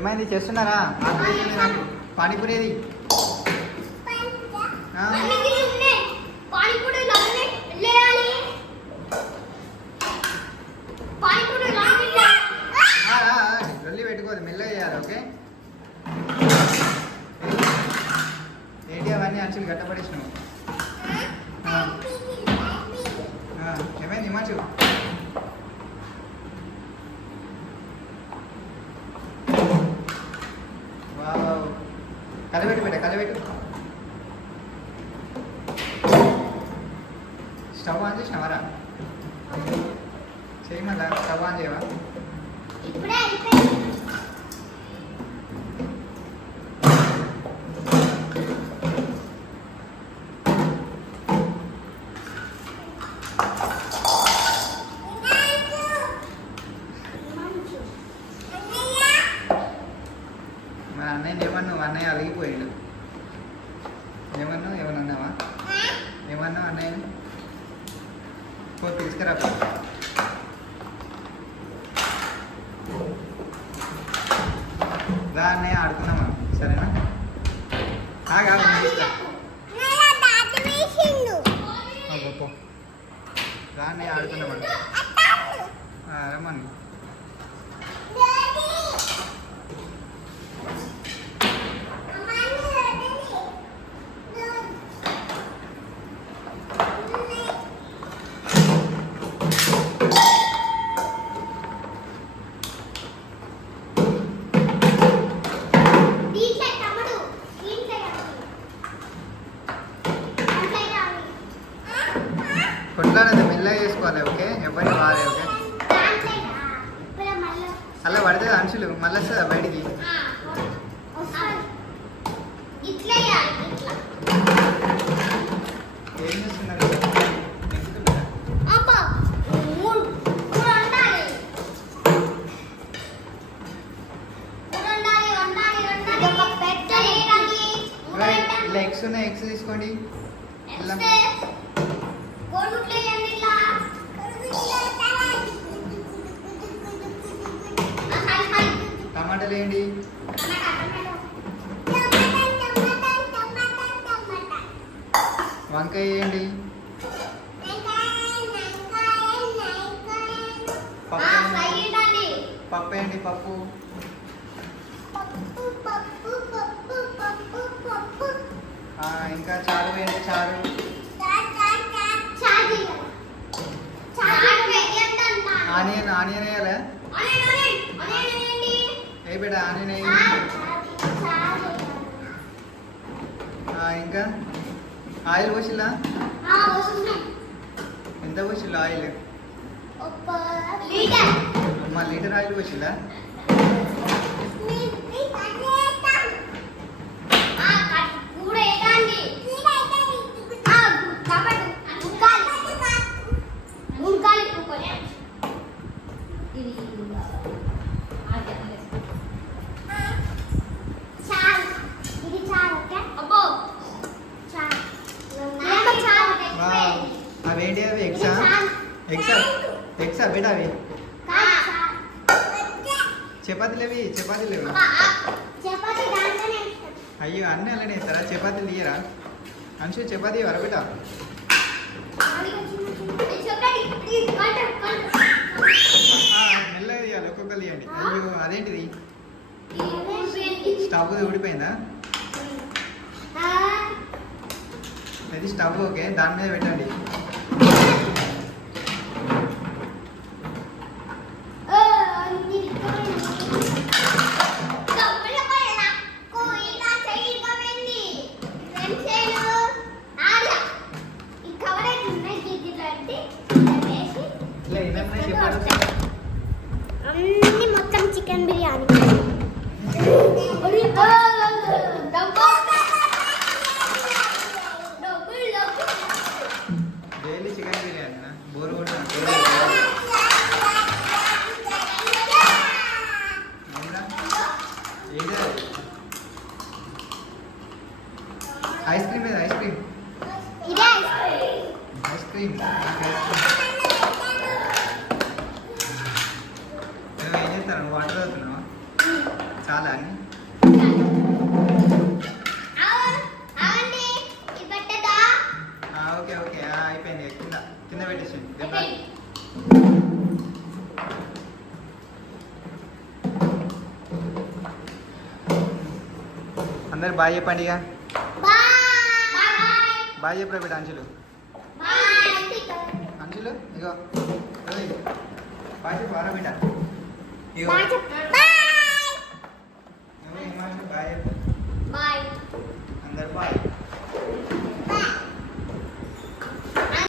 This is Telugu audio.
ఏమైంది? చేస్తున్నారా? పానీపూరేది లొల్లి పెట్టుకోదు మెల్ల చేయాలి ఓకే? ఏంటి అవన్నీ అంచులు గట్టపడేసినావు కలబెట్టు బిడ్డ కలబెట్టు స్టవ్ ఆన్ చేసినవరా చేయమల్లా స్టవ్ ఆన్ చేయవా? మా అన్నయ్య ఏమన్నావు అన్నయ్య అలిగిపోయాడు. ఏమన్నావు ఏమన్నా అన్నావా? ఏమన్నావు అన్నయ్య పో తీసుకురా రా అన్నయ్య ఆడుకుందామా? సరేనా? ఆగా పో రా అన్నయ్య ఆడుకుందామంట రమ్మన్నా పడుతుంది అంచులు మళ్ళీ వస్తుందా బయటికి. ఏం చేస్తున్నారు? ఎక్కుతున్నారా? అబ్బా, మూడు మూడు టమాటా, టమాటా. వంకాయ ఆ, పప్పు. చేయండి. పప్పు ఇంకా చారు వేయండి చారు. ఆనియన్ ఆనియన్ వేయాలా ఆనియన్, ఆనియన్, ఆనియన్ వేయండి. ఏ బిడ్డ ఆనియన్ ఆ, వేయండి చారు, చారు వేయాలి. ఆ, ఇంకా ఆయిల్ వస్తున్నాం. ఎంత పోసిల్లా ఆయిల్. మా లీటర్ ఆయిల్ పోసిల్లా ఆ, బేటా అవి. చపాతీలు అవి చపాతీలు అవి చపాతీ అయ్యో అన్నీ అలానే ఇస్తారా చపాతీలు తీయరా? అంశు చపాతీ వరబిట బేటా? మెల్లగా తీయాలి ఒక్కొక్కరు తీయండి. అయ్యో అదేంటిది? స్టవ్ ఊడిపోయిందా? అది స్టవ్ ఓకే దాని మీద పెట్టండి. అన్ని మొత్తం chicken biryani. Daily chicken biryani bore కూడా ice cream ice cream ice cream చేస్తాను వాటర్ తాగుతున్నావా? చాలా. అని ఓకే ఓకే అయిపోయింది. కింద కింద పెట్టేసి అందరు బాయ్ చెప్పండి ఇక. బాయ్ చెప్పరా బిడ్డ అంచులు బాయ్. అంచులు ఇగో. బాయ్ చెప్పు ఆరా బిడ్డ. ఇగో బాయ్ చెప్పు